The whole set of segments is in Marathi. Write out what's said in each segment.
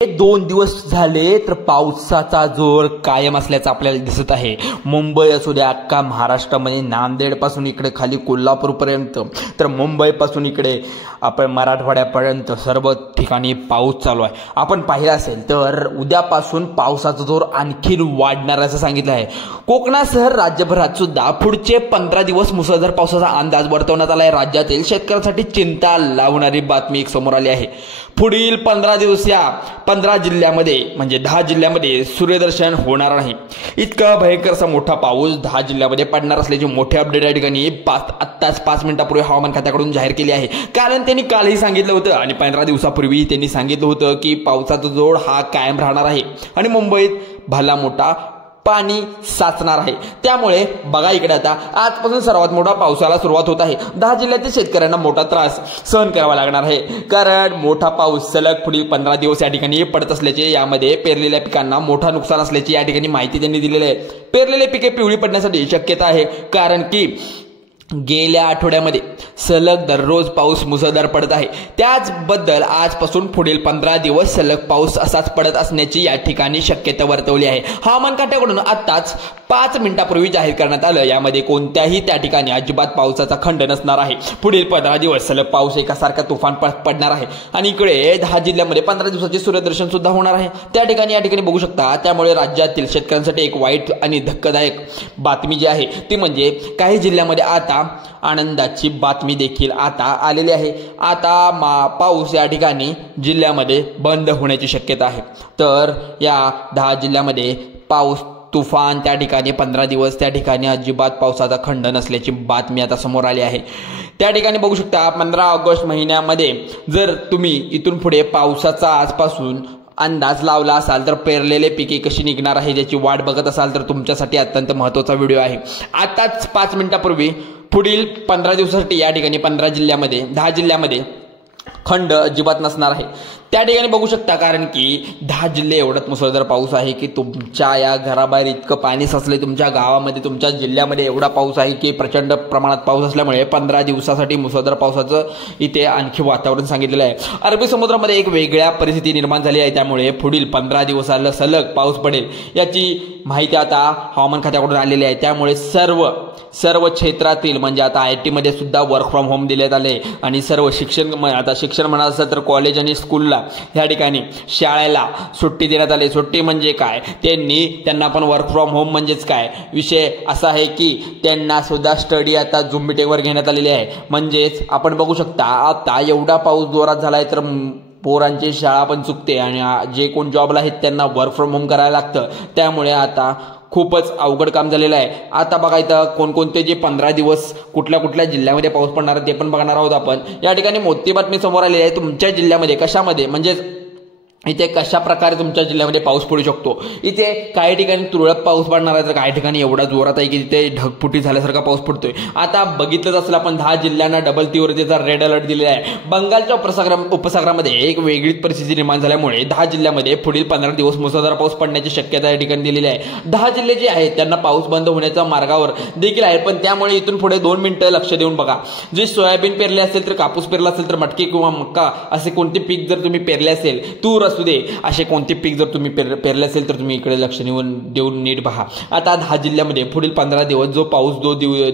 2 दिवस झाले तर पावसाचा जोर कायम असल्याचं आपल्याला दिसत आहे। मुंबई असू द्या, अख्खा महाराष्ट्रामध्ये नांदेड पासून इकडे खाली कोल्हापूर पर्यंत, तर मुंबई पासून इकडे आपण मराठवाड्यापर्यंत सर्व ठिकाणी पाऊस चालू आहे। आपण पाहिलं असेल तर उद्यापासून पावसाचा जोर आणखी वाढणार असं सांगितलं आहे। कोकणासह राज्यभरात सुद्धा पुढचे 15 दिवस मुसळधार पावसाचा अंदाज वर्तवण्यात आला आहे। राज्यातील शेतकऱ्यांसाठी चिंता लावणारी बातमी एक समोर आली आहे। पुढील 15 दिवस या 15 जिल्ह्यामध्ये म्हणजे 10 जिल्ह्यामध्ये सूर्यदर्शन होणार नाही। इतका भयंकर असा मोठा पाऊस 10 जिल्ह्यामध्ये पडणार असल्याची मोठी अपडेट या ठिकाणी आत्ताच 5 मिनिटांपूर्वी हवामान खात्याकडून जाहीर केली आहे। कारण त्यांनी कालही सांगितलं होतं आणि 15 दिवसापूर्वी त्यांनी सांगितलं होतं की पावसाचा जोर हा कायम राहणार आहे आणि मुंबईत भला मोठा पाणी साचणार आहे। त्यामुळे बघा इकडे आता आजपासून सर्वात मोठा पावसाला सुरुवात होत आहे। 10 जिल्ह्यातील शेतकऱ्यांना मोठा त्रास सहन करावा लागणार आहे, कारण मोठा पाऊस सलग पुढील 15 दिवस या ठिकाणी पडत असल्याचे, यामध्ये पेरलेल्या पिकांना मोठा नुकसान असल्याची या ठिकाणी माहिती त्यांनी दिलेली आहे। पेरलेले पिके पिवळी पडण्यासाठी शक्यता आहे, कारण की गेल्या आठवड्यामध्ये सलग दररोज पाऊस मुसळधार पडत आहे। त्याचबद्दल आजपासून पुढील 15 दिवस सलग पाऊस असाच पडत असण्याची या ठिकाणी शक्यता वर्तवली आहे। हवामान खात्याकडून आत्ताच 5 मिनिटांपूर्वी जाहीर करण्यात आलं, यामध्ये कोणत्याही त्या ठिकाणी अजिबात पावसाचा खंड नसणार आहे। पुढील 15 दिवस सलग पाऊस एकासारखा तुफान पडणार आहे आणि इकडे 10 जिल्ह्यामध्ये 15 दिवसाचे सूर्यदर्शन सुद्धा होणार आहे। त्या ठिकाणी या ठिकाणी बघू शकता। त्यामुळे राज्यातील शेतकऱ्यांसाठी एक वाईट आणि धक्कादायक बातमी जी आहे ती म्हणजे काही जिल्ह्यामध्ये आता आनंदाची बातमी देखील आता आलेली आहे। आता पाऊस या ठिकाणी जिल्ह्यामध्ये बंद होण्याची शक्यता आहे। तर या 10 जिल्ह्यामध्ये पाऊस तुफान त्या ठिकाणी 15 दिवस त्या ठिकाणी अजिबात पावसाचा खंड नसल्याची बातमी आता समोर आली आहे। त्या ठिकाणी बघू शकता 15 ऑगस्ट महिन्यामध्ये जर तुम्ही इथून पुढे पावसाचा आजपासून अंदाज लावला असाल तर पेरलेले पिके कशी निघणार आहे ज्याची वाट बघत असाल तर तुमच्यासाठी अत्यंत महत्त्वाचा व्हिडिओ आहे। आताच 5 मिनिटांपूर्वी पुढील 15 दिवसासाठी या ठिकाणी 15 जिल्ह्यामध्ये 10 जिल्ह्यामध्ये खंड अजिबात नसणार आहे। त्या ठिकाणी बघू शकता, कारण की 10 जिल्हे एवढाच मुसळधार पाऊस आहे की तुमच्या या घराबाहेर इतकं पाणी साचले, तुमच्या गावामध्ये तुमच्या जिल्ह्यामध्ये एवढा पाऊस आहे की प्रचंड प्रमाणात पाऊस असल्यामुळे 15 दिवसासाठी मुसळधार पावसाचं इथे आणखी वातावरण सांगितलेलं आहे। अरबी समुद्रामध्ये एक वेगळ्या परिस्थिती निर्माण झाली आहे, त्यामुळे पुढील 15 दिवसाला सलग पाऊस पडेल याची माहिती आता हवामान खात्याकडून आलेली आहे। त्यामुळे सर्व क्षेत्रातील म्हणजे आता IT मध्ये सुद्धा वर्क फ्रॉम होम देण्यात आले आणि सर्व शिक्षण म्हणाल असेल तर कॉलेज आणि स्कूलला या ठिकाणी शाळेला सुट्टी देण्यात आली। सुट्टी म्हणजे काय, त्यांना पण वर्क फ्रॉम होम म्हणजेच काय, विषय असा आहे की त्यांना सुद्धा स्टडी आता झूम मीटिंगवर घेण्यात आलेली आहे। म्हणजेच आपण बघू शकता आता एवढा पाऊस जोरात झालाय तर पोरांची शाळा पण चुकते आणि जे कोण जॉबला आहेत त्यांना वर्क फ्रॉम होम करायला लागतं। त्यामुळे आता खूपच अवघड काम झालेलं आहे। आता बघा इथं कोणकोणते जे 15 दिवस कुठल्या जिल्ह्यामध्ये पाऊस पडणार आहे ते पण बघणार आहोत आपण। या ठिकाणी मोठी बातमी समोर आलेली आहे। तुमच्या जिल्ह्यामध्ये कशामध्ये म्हणजे इथे कशा प्रकारे तुमच्या जिल्ह्यामध्ये पाऊस पडू शकतो। इथे काही ठिकाणी तुरळक पाऊस पडणार आहे तर काही ठिकाणी एवढा जोरात आहे की तिथे ढगफुटी झाल्यासारखा पाऊस पडतोय। आता बघितलंच असेल आपण 10 जिल्ह्यांना डबल तीव्रतेचा रेड अलर्ट दिलेला आहे। बंगालच्या उपसागरामध्ये एक वेगळीच परिस्थिती निर्माण झाल्यामुळे 10 जिल्ह्यामध्ये पुढील 15 दिवस मुसळधार पाऊस पडण्याची शक्यता या ठिकाणी दिलेली आहे। 10 जिल्हे जे आहेत त्यांना पाऊस बंद होण्याच्या मार्गावर देखील आहे, पण त्यामुळे इथून पुढे 2 मिनिटं लक्ष देऊन बघा। जे सोयाबीन पेरले असेल तर कापूस पेरला असेल तर मटकी किंवा मक्का असे कोणते पीक जर तुम्ही पेरले असेल, तूर असू दे, असे कोणते पीक जर तुम्ही पेरले असेल तर तुम्ही इकडे लक्ष देऊन नीट पहा। आता 10 जिल्ह्यामध्ये पुढील 15 दिवस जो पाऊस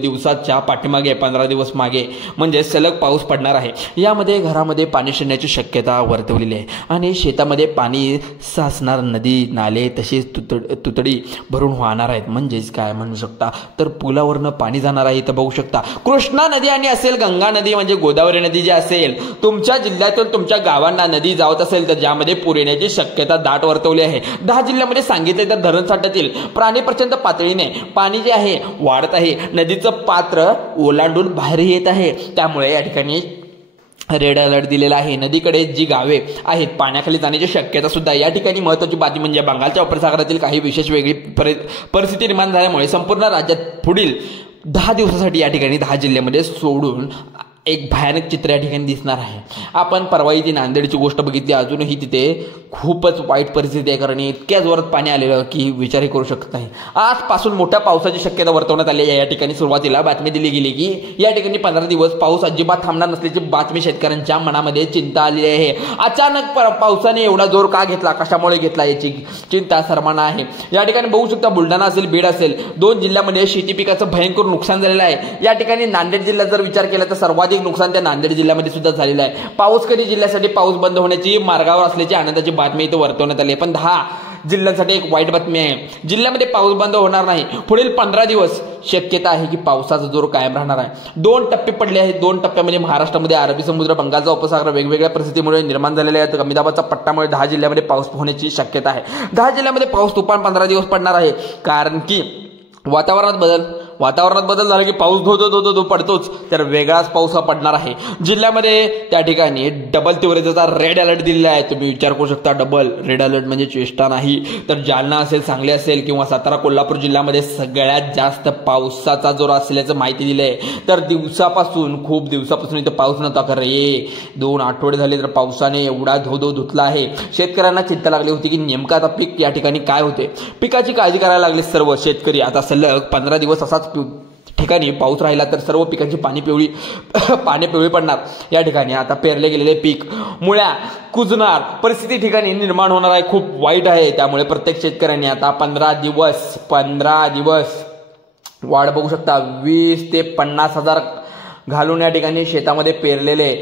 दिवसाच्या पाठीमागे 15 दिवस मागे म्हणजे सलग पाऊस पडणार आहे। यामध्ये घरामध्ये पाणी शिरण्याची शक्यता वर्तवलेली आहे आणि शेतामध्ये पाणी साचणार, नदी नाले तसेच तुतडी भरून वाहणार आहेत। म्हणजेच काय म्हणू शकता तर पुलावरनं पाणी जाणार आहे। इथं बघू शकता कृष्णा नदी आणि असेल गंगा नदी म्हणजे गोदावरी नदी जी असेल तुमच्या जिल्ह्यातून तुमच्या गावांना नदी जावत असेल तर ज्यामध्ये पूर येण्याची शक्यता दाट वर्तवली आहे। 10 जिल्ह्यामध्ये सांगितले तर धरण साठ्यातील प्राणी प्रचंड पातळीने पाणी जे आहे वाढत आहे, नदीचं पात्र ओलांडून बाहेर येत आहे। त्यामुळे या ठिकाणी रेड अलर्ट दिलेला आहे। नदीकडे जी गावे आहेत पाण्याखाली जाण्याची शक्यता सुद्धा या ठिकाणी महत्त्वाची बातमी म्हणजे बंगालच्या उपसागरातील काही विशेष वेगळी परिस्थिती निर्माण झाल्यामुळे संपूर्ण राज्यात पुढील 10 दिवसासाठी या ठिकाणी 10 जिल्ह्यामध्ये सोडून एक भयानक चित्र या ठिकाणी दिसणार आहे। आपण परवाही ती नांदेडची गोष्ट बघितली, अजूनही तिथे खूपच वाईट परिस्थिती आहे, कारण इतक्या जोरात पाणी आलेलं की विचारही करू शकत नाही। आजपासून मोठ्या पावसाची शक्यता वर्तवण्यात आली आहे। या ठिकाणी सुरुवातीला बातमी दिली गेली की या ठिकाणी 15 दिवस पाऊस अजिबात थांबणार नसल्याची बातमी शेतकऱ्यांच्या मनामध्ये चिंता आली आहे। अचानक पावसाने एवढा जोर का घेतला, कशामुळे घेतला याची चिंता सर्वांना आहे। या ठिकाणी बघू शकता बुलढाणा असेल, बीड असेल, 2 जिल्ह्यामध्ये शेती पिकाचं भयंकर नुकसान झालेलं आहे। या ठिकाणी नांदेड जिल्ह्यात जर विचार केला तर सर्वाधिक नुकसान त्या नांदेड जिल्ह्यामध्ये सुद्धा झालेलं आहे। पाऊसकरी जिल्ह्यासाठी पाऊस बंद होण्याची मार्गावर असल्याची आनंदाची बातमी इथे वर्तवण्यात आली आहे। पण 10 जिल्ह्यांसाठी एक वाईट बातमी आहे, जिल्ह्यामध्ये पाऊस बंद होणार नाही। पुढील 15 दिवस शक्यता आहे की पावसाचा जोर कायम राहणार आहे। 2 टप्पे पडले आहेत। 2 टप्प्यामध्ये महाराष्ट्रामध्ये अरबी समुद्र, बंगालचा उपसागर वेगवेगळ्या परिस्थितीमुळे निर्माण झालेले आहेत। कमी दाबाचा पट्टामुळे 10 जिल्ह्यामध्ये पाऊस होण्याची शक्यता आहे। 10 जिल्ह्यामध्ये पाऊस तुफान 15 दिवस पडणार आहे, कारण की वातावरणात बदल झाला की पाऊस धो पडतोच, तर वेगळाच पाऊस हा पडणार आहे। जिल्ह्यामध्ये त्या ठिकाणी डबल तीव्रतेचा रेड अलर्ट दिलेला आहे। तुम्ही विचार करू शकता, डबल रेड अलर्ट म्हणजे चेष्टा नाही। तर जालना असेल, सांगली असेल किंवा सातारा, कोल्हापूर जिल्ह्यामध्ये सगळ्यात जास्त पावसाचा जोर असल्याचं माहिती दिली आहे। तर खूप दिवसापासून इथं पाऊस नव्हता, खरं 2 आठवडे झाले तर पावसाने एवढा धो धुतला आहे। शेतकऱ्यांना चिंता लागली होती की नेमका आता पीक या ठिकाणी काय होते। पिकाची काळजी करायला लागले सर्व शेतकरी। आता सलग 15 दिवस असाच ठिकाणी पाऊस राहिला तर सर्व पिकांची पाणी पिवळी पडणार। या ठिकाणी आता पेरले गेलेले पीक मुळ्या कुजणार, परिस्थिती ठिकाणी निर्माण होणार आहे, खूप वाईट आहे। त्यामुळे प्रत्येक शेतकऱ्यांनी आता 15 दिवस वाढ बघू शकता, 20 ते 50 हजार घालून या ठिकाणी शेतामध्ये पेरलेले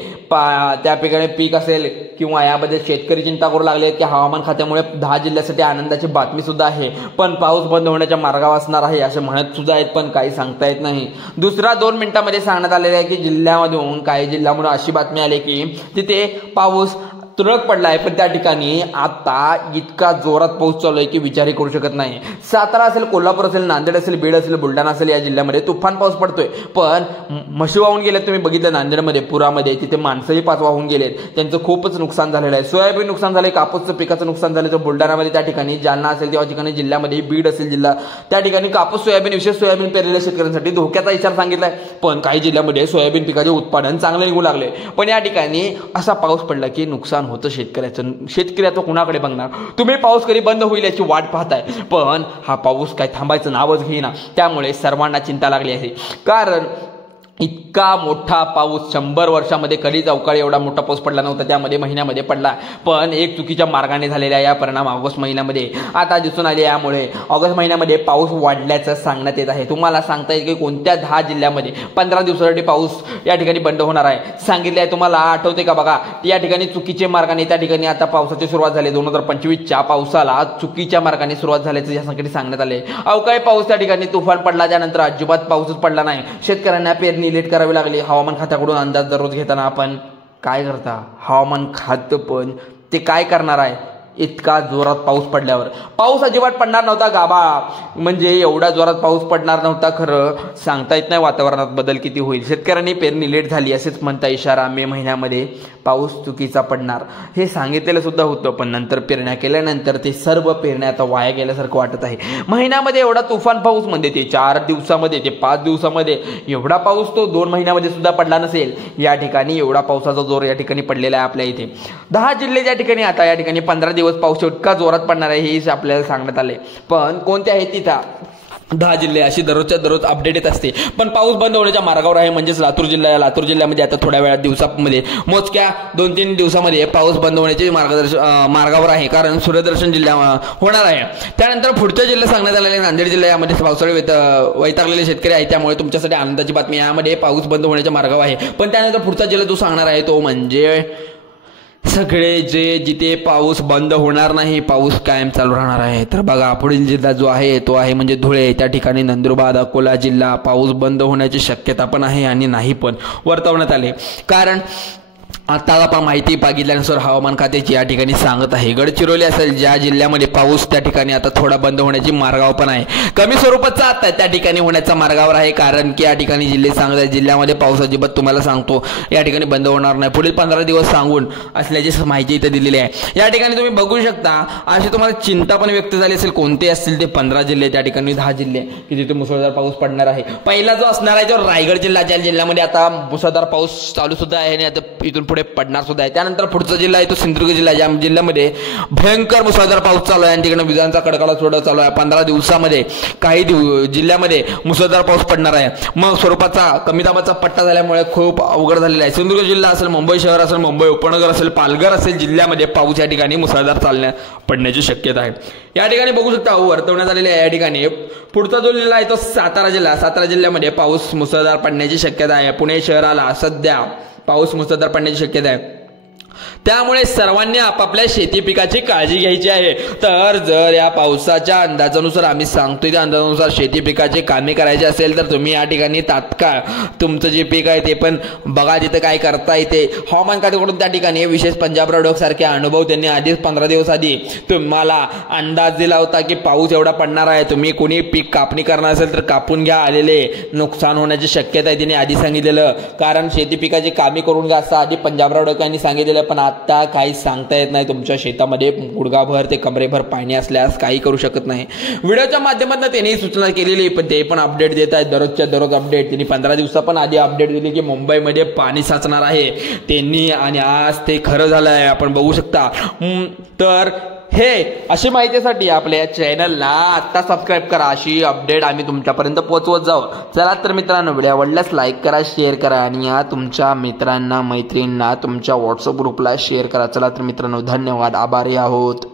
त्या ठिकाणी पीक असेल किंवा याबद्दल शेतकरी चिंता करू लागले की हवामान खात्यामुळे 10 जिल्ह्यासाठी आनंदाची बातमी सुद्धा आहे, पण पाऊस बंद होण्याच्या मार्गावर असणार आहे असे म्हणत सुद्धा आहेत, पण काही सांगता येत नाही। दुसरा 2 मिनिटांमध्ये सांगण्यात आलेले आहे की जिल्ह्यामधून काही जिल्ह्यामधून अशी बातमी आली की तिथे पाऊस तुरळक पडलाय, पण त्या ठिकाणी आता इतका जोरात पाऊस चालू आहे की विचारही करू शकत नाही। सातारा असेल, कोल्हापूर असेल, नांदेड असेल, बीड असेल, बुलढाणा असेल, या जिल्ह्यामध्ये तुफान पाऊस पडतोय, पण म्हशी वाहून गेलेत। तुम्ही बघितलं नांदेडमध्ये पुरामध्ये, तिथे माणसंही 5 वाहून गेलेत, त्यांचं खूपच नुकसान झालेलं आहे। सोयाबीन नुकसान झालंय, कापूसचं पिकाचं नुकसान झालं। तर बुलढाणामध्ये त्या ठिकाणी, जालना असेल त्या ठिकाणी जिल्ह्यामध्ये, बीड असेल जिल्हा, त्या ठिकाणी कापूस सोयाबीन, विशेष सोयाबीन पेरलेल्या शेतकऱ्यांसाठी धोक्याचा इशारा सांगितलाय। पण काही जिल्ह्यामध्ये सोयाबीन पिकाचे उत्पादन चांगले निघू लागले, पण या ठिकाणी असा पाऊस पडला की नुकसान होतं शेतकऱ्याचं। शेतकरी आता कुणाकडे बघणार? तुम्ही पाऊस कधी बंद होईल याची वाट पाहताय, पण हा पाऊस काय थांबायचं नावच घेईना। त्यामुळे सर्वांना चिंता लागली आहे, कारण इतका मोठा पाऊस 100 वर्षामध्ये कधीच अवकाळी एवढा मोठा पाऊस पडला नव्हता, त्यामध्ये महिन्यामध्ये पडला, पण एक चुकीच्या मार्गाने झालेला या परिणाम ऑगस्ट महिन्यामध्ये आता दिसून आले। यामुळे ऑगस्ट महिन्यामध्ये पाऊस वाढल्याचं सांगण्यात येत आहे। तुम्हाला सांगता येईल की कोणत्या 10 जिल्ह्यामध्ये 15 दिवसासाठी पाऊस या ठिकाणी बंद होणार आहे सांगितले आहे। तुम्हाला आठवते का? बघा, या ठिकाणी चुकीच्या मार्गाने त्या ठिकाणी आता पावसाची सुरुवात झाली। 2025च्या पावसाला चुकीच्या मार्गाने सुरुवात झाल्याचं या संकटी सांगण्यात आले। अवकाळी पाऊस त्या ठिकाणी तुफान पडला, त्यानंतर अजिबात पाऊसच पडला नाही। शेतकऱ्यांना पेरणी लेट करावी लागली। हवामान खात्याकडून अंदाज दररोज घेताना आपण काय करता? हवामान खातं पण ते काय करणार आहे? इतका जोरात पाऊस पडल्यावर पाऊस अजिबात पडणार नव्हता, गाभा म्हणजे एवढा जोरात पाऊस पडणार नव्हता। खरं सांगता येत नाही वातावरणात बदल किती होईल। शेतकऱ्यांनी पेरणी लेट झाली असेच म्हणता इशारा। मे महिन्यामध्ये पाऊस चुकीचा पडणार हे सांगितलेलं सुद्धा होतं, पण नंतर पेरण्या केल्यानंतर ते सर्व पेरण्या आता वाया गेल्यासारखं वाटत आहे। महिन्यामध्ये एवढा तुफान पाऊस म्हणजे ते 4 दिवसामध्ये, ते 5 दिवसामध्ये एवढा पाऊस तो 2 महिन्यामध्ये सुद्धा पडला नसेल। या ठिकाणी एवढा पावसाचा जोर या ठिकाणी पडलेला आहे आपल्या इथे। 10 जिल्हे या ठिकाणी आता या ठिकाणी 15 दिवस पाऊस इतका जोरात पडणार आहे हे आपल्याला सांगण्यात आले, पण कोणते आहेत तिथं 10 जिल्हे अशी दररोजच्या दररोज अपडेट येत असते। पण पाऊस बंद होण्याच्या मार्गावर आहे, म्हणजेच लातूर जिल्ह्यामध्ये आता थोड्या वेळात दिवसामध्ये मोजक्या 2-3 दिवसामध्ये पाऊस बंद होण्याचे मार्गावर आहे, कारण सूर्यदर्शन जिल्हा होणार आहे। त्यानंतर पुढच्या जिल्हा सांगण्यात आलेले नांदेड जिल्हा, यामध्ये पावसाळी वैतागलेले शेतकरी आहेत, त्यामुळे तुमच्यासाठी आनंदाची बातमी, यामध्ये पाऊस बंद होण्याच्या मार्गावर आहे। पण त्यानंतर पुढचा जिल्हा जो सांगणार आहे तो म्हणजे सगळे जिथे पाऊस बंद होणार नाही, पाऊस कायम चालू राहणार आहे। तर बघा, पुढील जिल्हा जो आहे तो आहे म्हणजे धुळे। त्या ठिकाणी नंदुरबार, अकोला जिल्हा पाऊस बंद होण्याची शक्यता पण आहे आणि नाही पण वर्तवण्यात आले, कारण आता आपण माहिती बघितल्यानुसार हवामान खात्याची या ठिकाणी सांगत आहे गडचिरोली असेल ज्या जिल्ह्यामध्ये पाऊस त्या ठिकाणी आता थोडा बंद होण्याची मार्गावर पण आहे, कमी स्वरूपाचा आता त्या ठिकाणी होण्याचा मार्गावर आहे, कारण की या ठिकाणी जिल्हे सांगत आहेत जिल्ह्यामध्ये पाऊस अजिबात तुम्हाला सांगतो या ठिकाणी बंद होणार नाही, पुढील 15 दिवस सांगून असल्याची माहिती इथे दिलेली आहे। या ठिकाणी तुम्ही बघू शकता अशी तुम्हाला चिंता पण व्यक्त झाली असेल, कोणते असतील ते 15 जिल्हे, त्या ठिकाणी 10 जिल्हे की जिथे मुसळधार पाऊस पडणार आहे। पहिला जो असणार आहे तो रायगड जिल्हा, ज्या जिल्ह्यामध्ये आता मुसळधार पाऊस चालू सुद्धा आहे आणि आता इथून पुढे पडणार सुद्धा आहे। त्यानंतर पुढचा जिल्हा आहे तो सिंधुदुर्ग जिल्हा, ज्या जिल्ह्यामध्ये भयंकर मुसळधार पाऊस चालू आहे आणि तिकडे विजांचा कडकडाट सोडा चालू आहे। 15 दिवसामध्ये काही जिल्ह्यामध्ये मुसळधार पाऊस पडणार आहे। मग स्वरूपाचा कमी दाबाचा पट्टा झाल्यामुळे खूप अवघड झालेला आहे। सिंधुदुर्ग जिल्हा असेल, मुंबई शहर असेल, मुंबई उपनगर असेल, पालघर असेल जिल्ह्यामध्ये पाऊस या ठिकाणी मुसळधार पडण्याची शक्यता आहे। या ठिकाणी बघू शकता वर्तवण्यात आलेले आहे। या ठिकाणी पुढचा जो जिल्हा आहे तो सातारा जिल्हा, सातारा जिल्ह्यामध्ये पाऊस मुसळधार पडण्याची शक्यता आहे। पुणे शहराला सध्या पाऊस मुसळधार पडण्याची शक्यता आहे। त्यामुळे सर्वांनी आपापल्या शेती पिकाची काळजी घ्यायची आहे। तर जर या पावसाच्या अंदाजानुसार आम्ही सांगतोय त्या अंदाजानुसार शेती पिकाची कामे करायची असेल तर तुम्ही या ठिकाणी तात्काळ तुमचं जे पीक आहे ते पण बघा तिथं काय करता येते। हवामान खात्याकडून त्या ठिकाणी विशेष पंजाब राडोक सारखे अनुभव त्यांनी आधीच 15 दिवस आधी तुम्हाला अंदाज दिला होता की पाऊस एवढा पडणार आहे, तुम्ही कोणी पीक कापणी करणार असेल तर कापून घ्या, आलेले नुकसान होण्याची शक्यता आहे त्यांनी आधी सांगितलेलं, कारण शेती पिकाची कामे करून घ्या असं आधी पंजाब राडोक यांनी सांगितलेलं। पण आता काही सांगता येत नाही, तुमच्या शेतामध्ये गुडघाभर ते कमरेभर पाणी असल्यास काही करू शकत नाही। व्हिडिओच्या माध्यमातून त्यांनी सूचना केलेली, पण ते पण अपडेट देत आहेत दररोजच्या दररोज अपडेट। त्यांनी 15 दिवसा पण आधी अपडेट दिली की मुंबईमध्ये पाणी साचणार आहे त्यांनी, आणि आज ते खरं झालं आहे आपण बघू शकता। तर हे अशी माहितीसाठी आपल्या चॅनलला आत्ता सबस्क्राईब करा, अशी अपडेट आम्ही तुमच्यापर्यंत पोहोचवत जाऊ। चला तर मित्रांनो, व्हिडिओ आवडल्यास लाईक करा, शेअर करा आणि या तुमच्या मित्रांना मैत्रिणींना तुमच्या व्हॉट्सअप ग्रुपला शेअर करा। चला तर मित्रांनो, धन्यवाद, आभारी आहोत।